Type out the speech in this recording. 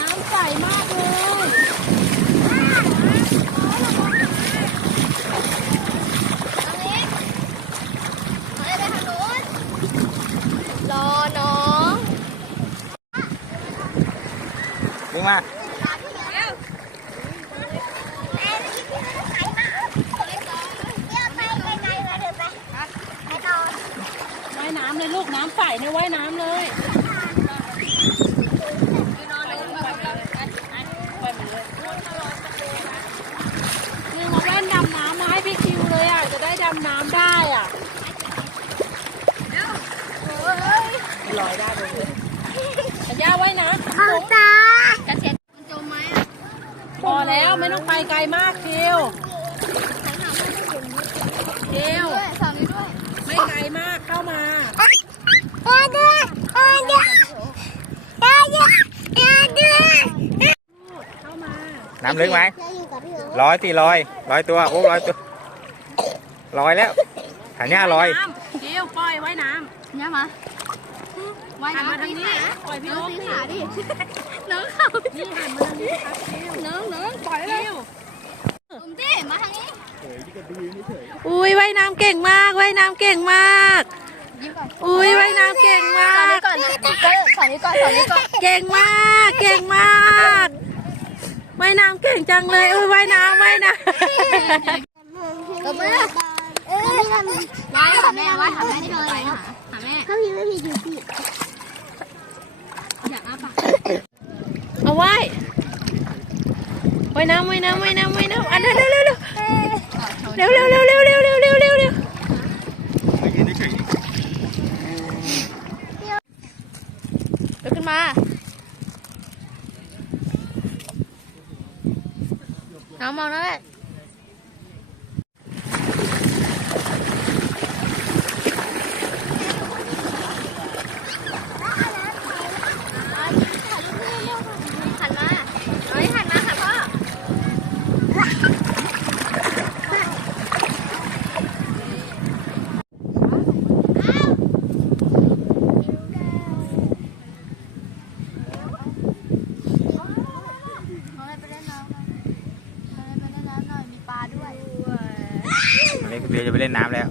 น้ำใสมากเลยรอน้องวิ่งมา ว่ายน้ำเลยลูกน้ำใสเนี่ยว่ายน้ำเลยนี่มาแว่นดำน้ำมาให้พี่คิวเลยอะ จะได้ดำน้ำได้อะลอยได้เลยแต่ย่าว่ายน้ำเอาตาจะเสร็จมันจมไหมพอแล้วไม่ต้องไปไกลมากคิวคิวสอนนี้ด้วย ไม่ไกลมากเข้ามาเออเดือเออเดือเออเดือเออเดือเข้ามา น้ำลึกไหมจะอยู่กับพี่โอ๊ร้อยสี่ร้อยร้อยตัว โอ้ร้อยตัว ร้อยแล้วถังนี้ร้อยน้ำคิวปล่อยไว้น้เนี่ยมาว่ายำหันมาน้ำทางนี้ปล่อยพี่โอ๊คตีดิขาดิน้องเขานี่หันมาทางนี้ครับคิวน้องน้องปล่อยเลยคิวตุ้มดิมาทางนี้อุ้ยว่ายน้ำเก่งมากว่ายน้ำเก่งมากยิ้มก่อนอุ้ยว่ายน้ำเก่งมาสอนนี้กก่อนสอนนี้ก่อนสอนนี้ก่อนเก่งมากเก่งมากว่ายน้ำเก่งจังเลยอุ้ยว่ายน้ำว่ายน้ตบมือเออพี่ ทำว่ายหาแม่ว่ายหาแม่ที่เลยหาหาแม่ถ้าพี่ไม่มีอยู่พี่อยากอ้าปากเอาไว้ว่ายน้ำว่ายน้ำว่ายน้ำว่ายน้ำอะเร็วเร็วเร็วเร็วเร็วเร็วเร็วเร็วเร็วเร็วเร็วเร็วเร็วลุกขึ้นมาน้องมองนั่นแหละ เดี๋ยวจะไปเล่นน้ำแล้ว